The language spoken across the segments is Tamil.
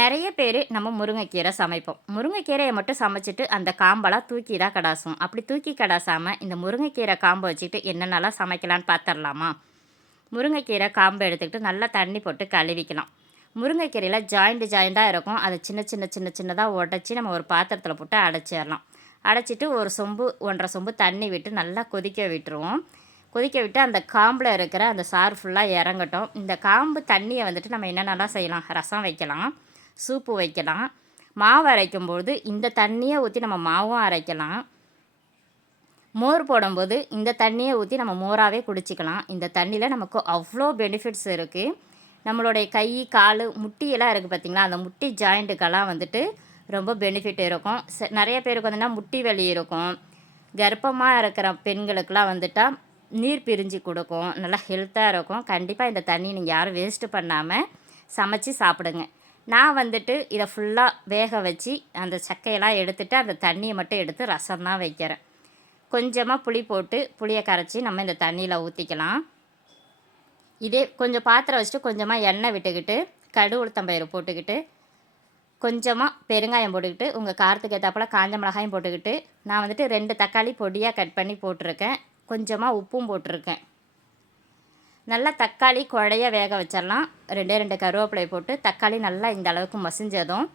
நிறைய பேர் நம்ம முருங்கைக்கீரை சமைப்போம். முருங்கைக்கீரையை மட்டும் சமைச்சிட்டு அந்த காம்பெல்லாம் தூக்கி தான் கடாசும். அப்படி தூக்கி கடாசாமல் இந்த முருங்கைக்கீரை காம்பை வச்சுக்கிட்டு என்னென்னலாம் சமைக்கலான்னு பார்த்துடலாமா? முருங்கைக்கீரை காம்பை எடுத்துக்கிட்டு நல்லா தண்ணி போட்டு கழுவிக்கலாம். முருங்கைக்கீரையில் ஜாயிண்டாக இருக்கும். அதை சின்னதாக உடச்சி நம்ம ஒரு பாத்திரத்தில் போட்டு அடைச்சிடலாம். அடைச்சிட்டு ஒரு சொம்பு 1.5 சொம்பு தண்ணி விட்டு நல்லா கொதிக்க விட்டுருவோம். கொதிக்க விட்டு அந்த காம்பில் இருக்கிற அந்த சாறு ஃபுல்லாக இறங்கட்டும். இந்த காம்பு தண்ணியை வந்துட்டு நம்ம என்னென்னலாம் செய்யலாம்? ரசம் வைக்கலாம், சூப்பு வைக்கலாம், மாவு அரைக்கும்போது இந்த தண்ணியை ஊற்றி நம்ம மாவும் அரைக்கலாம். மோர் போடும்போது இந்த தண்ணியை ஊற்றி நம்ம மோராகவே குடிச்சிக்கலாம். இந்த தண்ணியில் நமக்கு அவ்வளோ பெனிஃபிட்ஸ் இருக்குது. நம்மளுடைய கை, கால், முட்டியெல்லாம் இருக்குது பார்த்திங்களா, அந்த முட்டி ஜாயிண்ட்டுக்கெல்லாம் வந்துட்டு ரொம்ப பெனிஃபிட் இருக்கும். நிறைய பேருக்கு வந்துன்னா முட்டி வலி இருக்கும். கர்ப்பமாக இருக்கிற பெண்களுக்கெலாம் வந்துட்டால் நீர் பிரிஞ்சு கொடுக்கும். நல்லா ஹெல்த்தாக இருக்கும். கண்டிப்பாக இந்த தண்ணி நீங்கள் யாரும் வேஸ்ட்டு பண்ணாமல் சமைச்சு சாப்பிடுங்க. நான் வந்துட்டு இதை ஃபுல்லாக வேக வச்சு அந்த சக்கையெல்லாம் எடுத்துகிட்டு அந்த தண்ணியை மட்டும் எடுத்து ரசம் தான் வைக்கிறேன். கொஞ்சமாக புளி போட்டு புளியை கரைச்சி நம்ம இந்த தண்ணியில் ஊற்றிக்கலாம். இதே கொஞ்சம் பாத்திரம் வச்சுட்டு கொஞ்சமாக எண்ணெய் விட்டுக்கிட்டு கடு உளுத்தம்பயிறு போட்டுக்கிட்டு கொஞ்சமாக பெருங்காயம் போட்டுக்கிட்டு உங்கள் காரத்துக்கு ஏற்றாப்புல காஞ்ச மிளகாயும் போட்டுக்கிட்டு நான் வந்துட்டு 2 தக்காளி பொடியாக கட் பண்ணி போட்டிருக்கேன். கொஞ்சமாக உப்பும் போட்டிருக்கேன். நல்லா தக்காளி குழைய வேக வச்சிடலாம். 2 கருவேப்பிலை போட்டு தக்காளி நல்லா இந்த அளவுக்கு மசிஞ்சதும்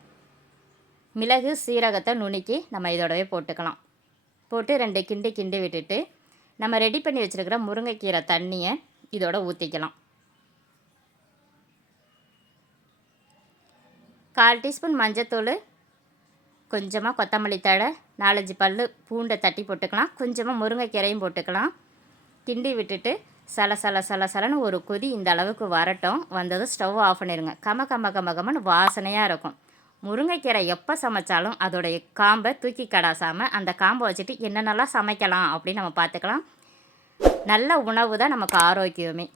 மிளகு சீரகத்தை நுணுக்கி நம்ம இதோடவே போட்டுக்கலாம். போட்டு 2 கிண்டி விட்டுட்டு நம்ம ரெடி பண்ணி வச்சுருக்கிற முருங்கைக்கீரை தண்ணியை இதோட ஊற்றிக்கலாம். 1/4 டீஸ்பூன் மஞ்சத்தூள், கொஞ்சமாக கொத்தமல்லி தழை, 4-5 பல் பூண்டை தட்டி போட்டுக்கலாம். கொஞ்சமாக முருங்கைக்கீரையும் போட்டுக்கலாம். கிண்டி விட்டுட்டு சலன்னு ஒரு கொதி இந்த அளவுக்கு வரட்டும். வந்ததும் ஸ்டவ் ஆஃப் பண்ணிடுங்க. கமன்னு வாசனையாக இருக்கும். முருங்கைக்கீரை எப்போ சமைச்சாலும் அதோடைய காம்பை தூக்கி கடாசாமல் அந்த காம்பை வச்சுட்டு என்னென்னலாம் சமைக்கலாம் அப்படின்னு நம்ம பார்த்துக்கலாம். நல்ல உணவு தான் நமக்கு ஆரோக்கியமே.